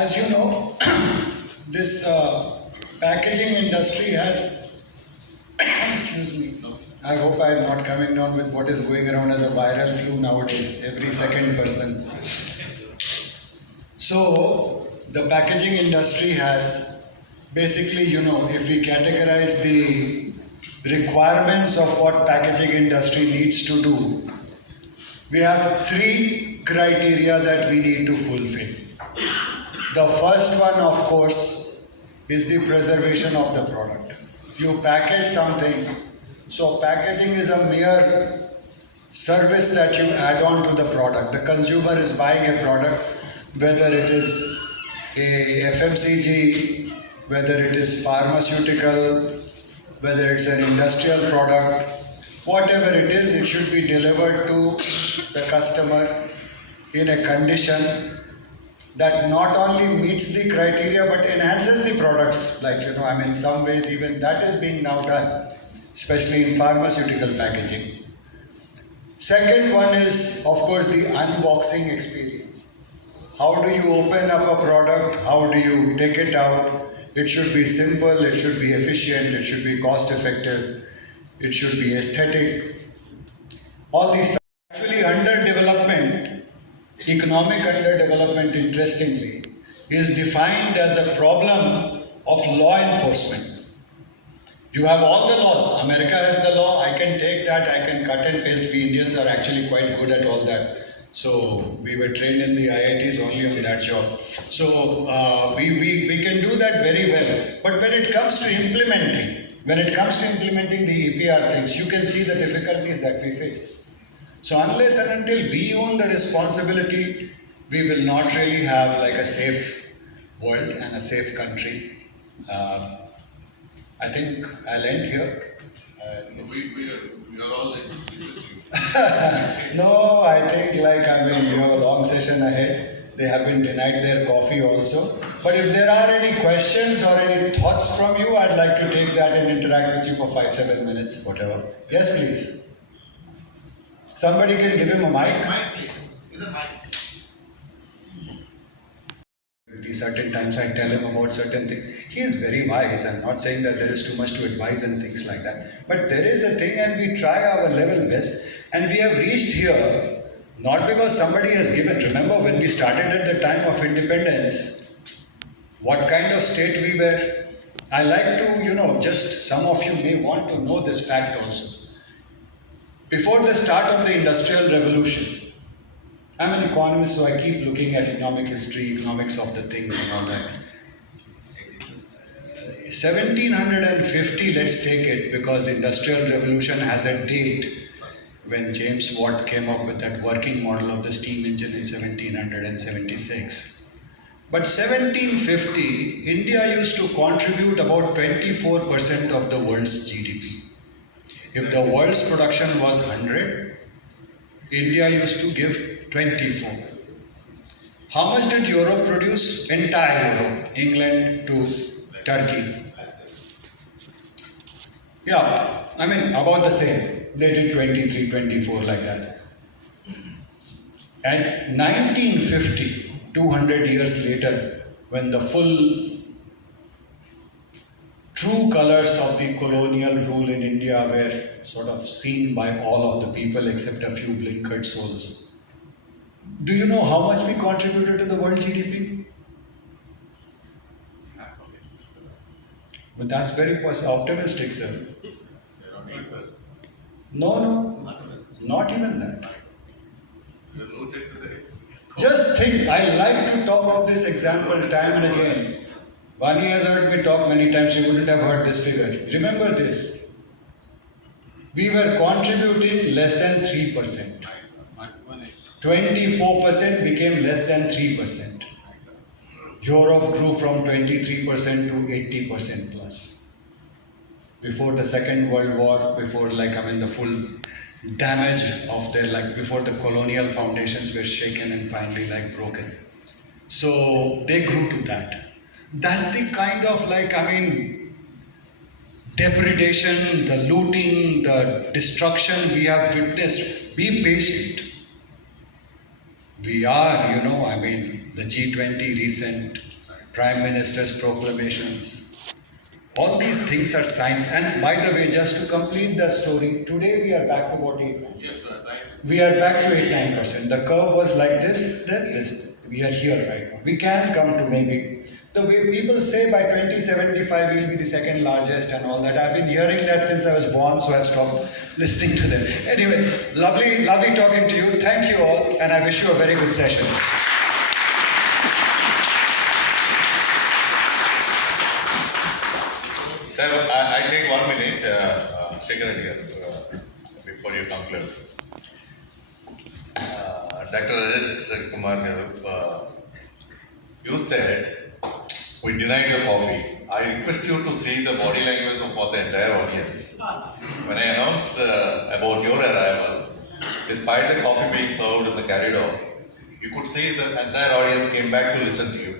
As you know, this packaging industry has, excuse me, I hope I am not coming down with what is going around as a viral flu nowadays, every second person. So, the packaging industry has basically, if we categorize the requirements of what packaging industry needs to do, we have three criteria that we need to fulfill. The first one, of course, is the preservation of the product. You package something, so packaging is a mere service that you add on to the product. The consumer is buying a product, whether it is a FMCG, whether it is pharmaceutical, whether it's an industrial product, whatever it is, it should be delivered to the customer in a condition that not only meets the criteria but enhances the products. In some ways even that is being now done, especially in pharmaceutical packaging. Second one is, of course, the unboxing experience. How do you open up a product? How do you take it out? It should be simple, it should be efficient, it should be cost effective, it should be aesthetic. All these actually underdevelopment. Economic underdevelopment, interestingly, is defined as a problem of law enforcement. You have all the laws. America has the law. I can take that. I can cut and paste. We Indians are actually quite good at all that. So we were trained in the IITs only on that job. So we can do that very well. But when it comes to implementing the EPR things, you can see the difficulties that we face. So unless and until we own the responsibility, we will not really have like a safe world and a safe country. I think I'll end here. We are all listening. No, I think you have a long session ahead. They have been denied their coffee also. But if there are any questions or any thoughts from you, I'd like to take that and interact with you for 5-7 minutes, whatever. Yes, please. Somebody can give him a mic. Mic, please. With a mic. Certain times I tell him about certain things. He is very wise. I'm not saying that there is too much to advise and things like that. But there is a thing and we try our level best. And we have reached here not because somebody has given. Remember when we started at the time of independence, what kind of state we were? I like to, just some of you may want to know this fact also. Before the start of the Industrial Revolution, I'm an economist, so I keep looking at economic history, economics of the things and all that. 1750, let's take it, because Industrial Revolution has a date when James Watt came up with that working model of the steam engine in 1776. But 1750, India used to contribute about 24% of the world's GDP. If the world's production was 100, India used to give 24. How much did Europe produce? Entire Europe, England to Turkey. Yeah, about the same. They did 23, 24 like that. And 1950, 200 years later, when the full true colors of the colonial rule in India were sort of seen by all of the people except a few blinkered souls. Do you know how much we contributed to the world GDP? But that's very optimistic, sir. No, not even that. Just think, I like to talk of this example time and again. Vani has heard me talk many times, she wouldn't have heard this figure. Remember this. We were contributing less than 3%. 24% became less than 3%. Europe grew from 23% to 80% plus. Before the Second World War, before the full damage of their, before the colonial foundations were shaken and finally broken. So they grew to that. That's the kind of depredation, the looting, the destruction we have witnessed. Be patient. We are, the G20 recent Prime Minister's proclamations. All these things are signs. And by the way, just to complete the story, today we are back to what 8? Yes, sir, right. We are back to 8-9%. The curve was like this, then this. We are here right now. We can come to maybe the way people say by 2075 we'll be the second largest and all that. I've been hearing that since I was born, so I've stopped listening to them. Anyway, lovely talking to you. Thank you all, and I wish you a very good session. Sir, I take 1 minute, Secretary, before you conclude. Dr. Rajesh Kumar Garu, you said we denied the coffee. I request you to see the body language of all the entire audience. When I announced about your arrival, despite the coffee being served in the corridor, you could see the entire audience came back to listen to you.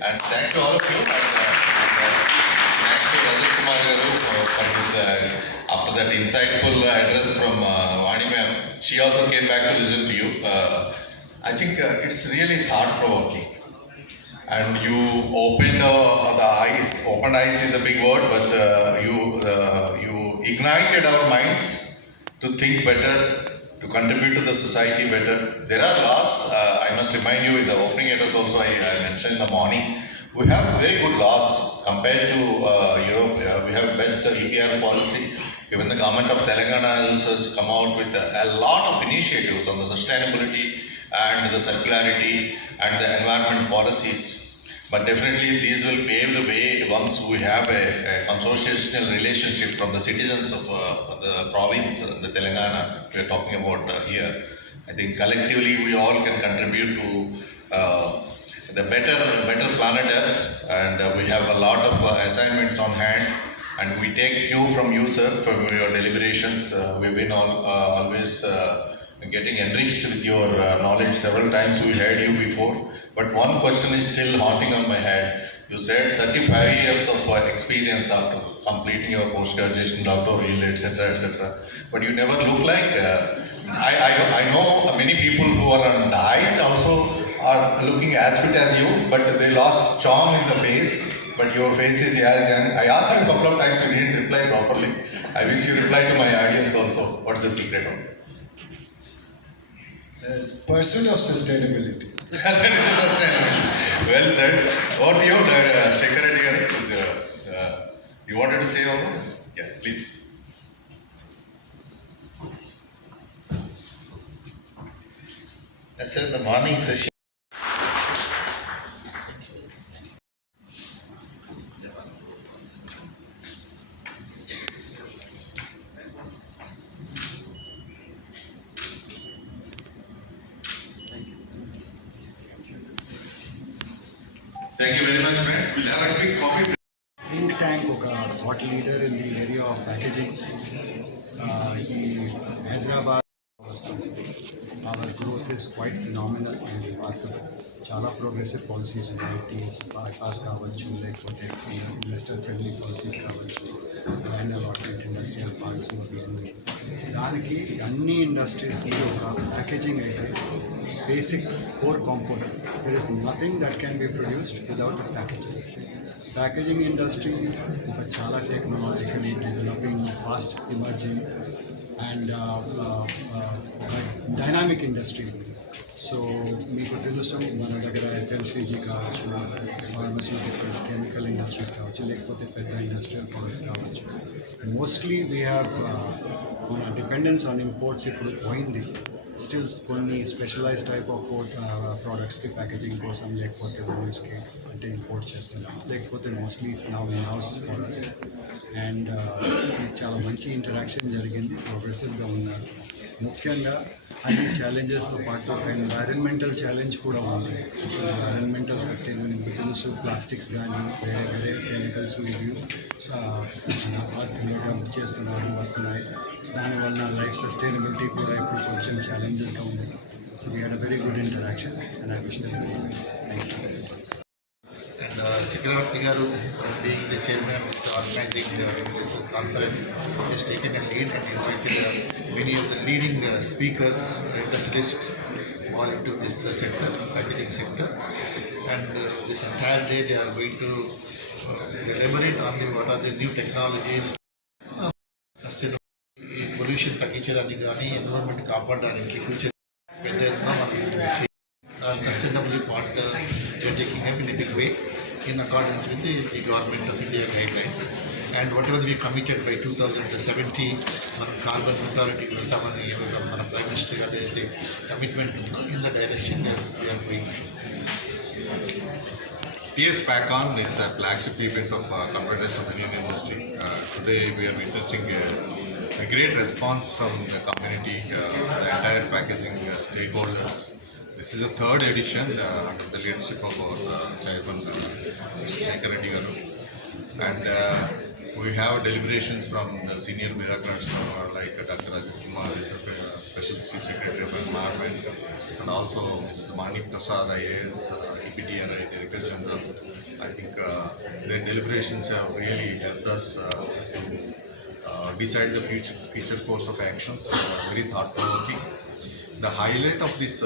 And thanks to all of you. And thanks to Rajesh Kumar Garu for his, after that insightful address from Vani ma'am, she also came back to listen to you. I think it's really thought-provoking. And you opened the eyes. Opened eyes is a big word, but you ignited our minds to think better, to contribute to the society better. There are laws. I must remind you in the opening address also I mentioned in the morning. We have very good laws compared to Europe. We have best EPR policy. Even the government of Telangana also has come out with a lot of initiatives on the sustainability and the circularity and the environment policies. But definitely these will pave the way once we have a consortial relationship from the citizens of the province, the Telangana we are talking about here. I think collectively we all can contribute to the better planet Earth, and we have a lot of assignments on hand. And we take cue from you, sir, from your deliberations. We've been always getting enriched with your knowledge. Several times we heard you before, but one question is still haunting on my head. You said 35 years of experience after completing your post-graduation doctoral, etc., but you never look like. I know many people who are on diet also are looking as fit as you, but they lost charm in the face. But your face is as young. I asked you a couple of times, you didn't reply properly. I wish you reply to my audience also. What's the secret of it? Pursuit of sustainability. That is sustainability. Well said. What you, Shekhar Reddy, you wanted to say over? Yeah, please. Yes, sir, the morning session. Thank you very much, friends. We'll have a quick coffee. Think tank oka thought leader in the area of packaging. Hyderabad our growth is quite phenomenal in the market. Chala progressive policies ఉన్నాయి. bypass కావచ్చు లేకపోతే investor friendly policies కావచ్చు land allotment industrial parks ఇవన్నీ దానికి అన్ని ఇండస్ట్రీస్కి ఒక packaging అయితే basic core component. There is nothing that can be produced without a packaging. Packaging industry ఒక చాలా technologically developing, fast emerging and dynamic industry. So మీకు తెలుసు మన దగ్గర FMCG కావచ్చు, ఫార్మస్యూటికల్స్, కెమికల్ ఇండస్ట్రీస్ కావచ్చు, లేకపోతే పెద్ద ఇండస్ట్రియల్ ప్రొడక్ట్స్ కావచ్చు. మోస్ట్లీ వీ హ్యావ్ మన డిపెండెన్స్ ఆన్ ఇంపోర్ట్స్ ఇప్పుడు పోయింది. స్టిల్స్ కొన్ని స్పెషలైజ్ టైప్ ఆఫ్ ప్రోడక్ట్స్కి ప్యాకేజింగ్ కోసం లేకపోతే రూల్స్కి అంటే ఇంపోర్ట్ చేస్తున్నాం, లేకపోతే mostly it's now in house for us. And చాలా మంచి ఇంటరాక్షన్ జరిగింది, ప్రోగ్రెసివ్గా ఉన్నారు. ముఖ్యంగా అన్ని ఛాలెంజెస్తో పాటు ఒక ఎన్వైరన్మెంటల్ ఛాలెంజ్ కూడా ఉంది. సో ఎన్వైరన్మెంటల్ సస్టైనబిలిటీ తెలుసు, ప్లాస్టిక్స్ కానీ వేరే వేరే కెమికల్స్ ఇవి అర్థంలో డంప్ చేస్తున్నారు వస్తున్నాయి. దానివల్ల లైఫ్ సస్టైనబిలిటీ కూడా ఇప్పుడు కొంచెం ఛాలెంజెస్గా ఉంది. So we had a very good interaction and I wish them thank you. Chakravarti Garu, being the chairman of organizing this conference, has taken a lead and invited many of the leading speakers, industrialists, all into this sector, packaging sector. and this entire day they are going to deliberate on what are the new technologies, sustainable pollution తగ్గించడానికి కానీ environment కాపాడడానికి future పెద్ద ఎత్తున మనం sustainable part taking up in a big way in accordance with the government of India guidelines, and whatever we committed by 2070 మనం carbon న్యూట్రాలిటీకి వెళ్తామని మన prime minister గారు ఏదైతే కమిట్మెంట్ ఉందో in the direction we are going. TS Packcon, it's a flagship event of competitors of Indian industry. Today we are witnessing a great response from the community, the entire packaging stakeholders. This is the third edition under the leadership of our chairman, Mr. Shekhar Reddy Garu. And we have deliberations from the senior bureaucrats like Dr. Rajat Kumar, is the Special Chief Secretary of Environment, and also Mrs. Manik Prasad, IAS, EPTRI Director General. I think their deliberations have really helped us to decide the future course of actions, very thought-provoking. The highlight of this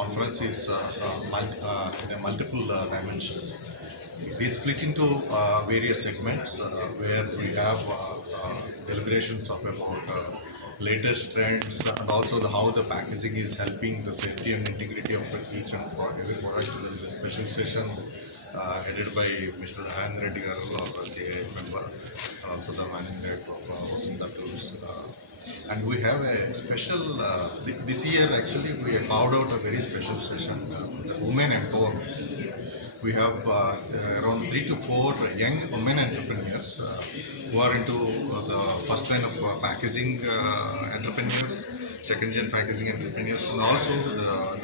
conference is multiple dimensions. It is split into various segments where we have deliberations of about latest trends and also how the packaging is helping the safety and integrity of each and every product. There is a special session headed by Mr. Enhansing Reddy Garu, our CII member, also the managing director of Vasanth Tools. And we have a special, this year actually we have carved out a very special session, the women empowerment. We have around 3 to 4 young women entrepreneurs who are into the first line of packaging entrepreneurs, second gen packaging entrepreneurs, and also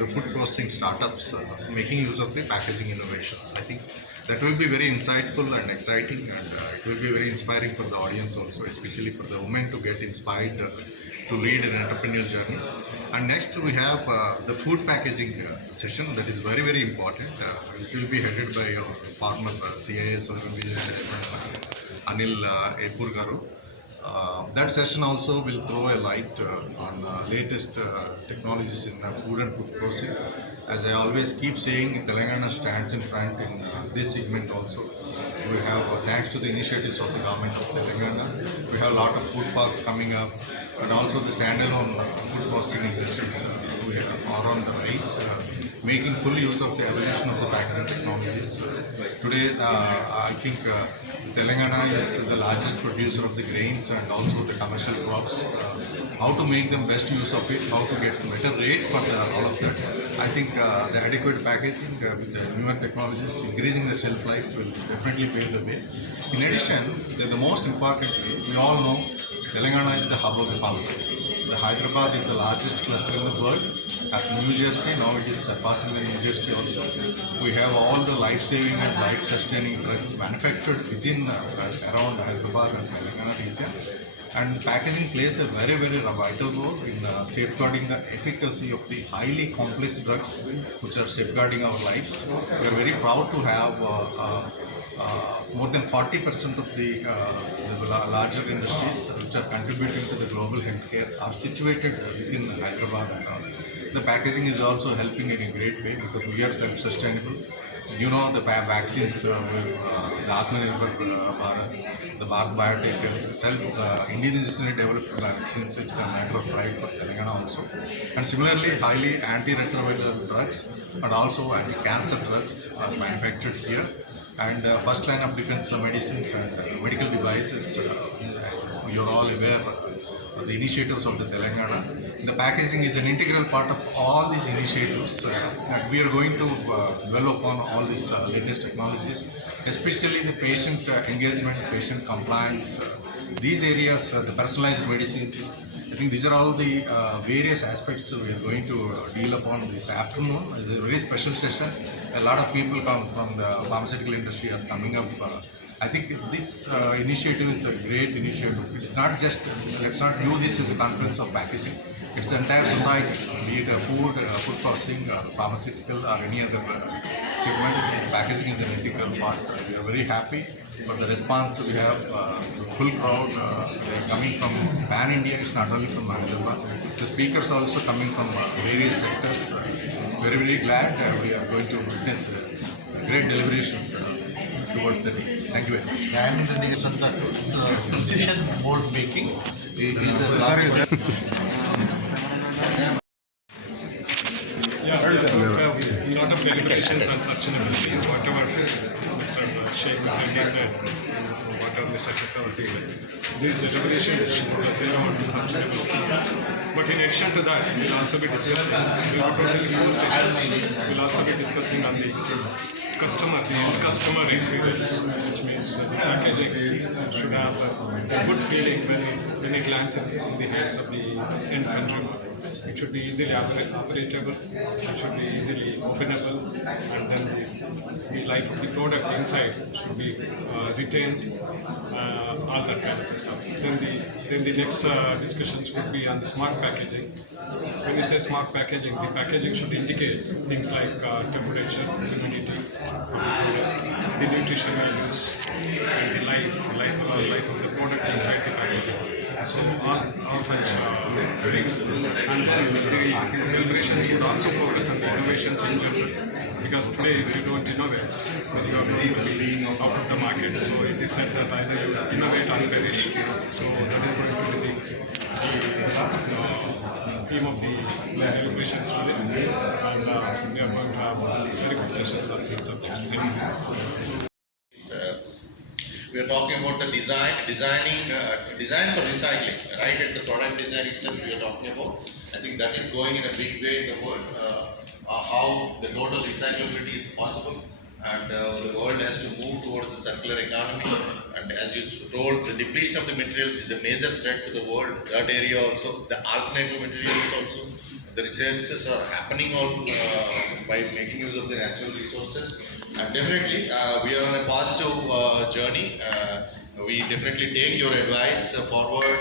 the food processing startups making use of the packaging innovations. I think that will be very insightful and exciting, and it will be very inspiring for the audience also, especially for the women to get inspired to lead an entrepreneurial journey. And next we have the food packaging session that is very, very important. It will be headed by our former CIS Anil Epur Garu. That session also will throw a light on latest technologies in food and food processing. As I always keep saying, Telangana stands in front in this segment also. We have, thanks to the initiatives of the government of Telangana, we have a lot of food parks coming up, and also the standalone food processing industries we are on the rise, making full use of the evolution of the packaging technologies. Today, I think Telangana is the largest producer of the grains and also the commercial crops. How to make them best use of it, how to get better rate for all of that. I think the adequate packaging with the newer technologies, increasing the shelf life will definitely pave the way. In addition, the most important, we all know Telangana is the hub of the pharmaceuticals. The Hyderabad is the largest cluster in the world. At New Jersey, now it is surpassing the New Jersey also. We have all the life-saving and life-sustaining drugs manufactured within around Hyderabad and Telangana region. And packaging plays a very, very vital role in safeguarding the efficacy of the highly complex drugs which are safeguarding our lives. We are very proud to have more than 40% of the larger industries which are contributing to the global healthcare are situated within Hyderabad and all. The packaging is also helping in a great way because we are self-sustainable. You know, the vaccines, the Atmanirbhar Bharat, the Bharat Biotech is indigenously developed vaccines. It's a matter of pride for Telangana also. And similarly, highly antiretroviral drugs and also anti-cancer drugs are manufactured here. And first line of defense medicines and medical devices, you're all aware the initiatives of the Telangana. The packaging is an integral part of all these initiatives, and we are going to dwell upon all these latest technologies, especially the patient engagement, patient compliance, these areas, the personalized medicines. I think these are all the various aspects we are going to deal upon this afternoon. It's a very special session. A lot of people come from the pharmaceutical industry are coming up. I think this initiative is a great initiative. It's not just, let's not view this as a conference of packaging. It's the entire society, be it food processing, pharmaceutical or any other segment. Packaging is an integral part. We are very happy for the response we have. Full crowd coming from pan-India. It's not only from Hyderabad. The speakers also coming from various sectors. Very, very glad we are going to witness great deliberations towards the day. Thank you very much. And the days of the precision mold making is the largest. Yeah, a lot of deliberations on sustainability, whatever Mr. Sheikh Mahdi said, whatever Mr. Chakravarti said. These deliberations they are on sustainability. But in addition to that, we'll also be discussing, not only conversations, we'll also be discussing on the customer, the end customer experience, which means the packaging should have a good feeling when it lands in the hands of the end consumer. It should be easily operatable, it should be easily openable, and then the life of the product inside should be retained, all that kind of stuff. Then the next discussions would be on the smart packaging. When you say smart packaging, the packaging should indicate things like temperature, humidity, the nutritional use, and the life of the product inside the packaging. So all such things. And then the deliberations would also focus on the innovations in general. Because today, if you don't innovate, then you are going to be out of the market. So it is said that either you innovate or perish. So that is going to be the theme of the deliberations today. And we are going to have very good sessions on these subjects. Thank you. We are talking about the design for recycling, right? At the product design itself, we are talking about. I think that is going in a big way in the world. How the total recyclability is possible, and the world has to move towards the circular economy. And as you told, the depletion of the materials is a major threat to the world. That area also, the alternative materials also. The researches are happening all by making use of the natural resources. And definitely, we are on a positive journey. We definitely take your advice forward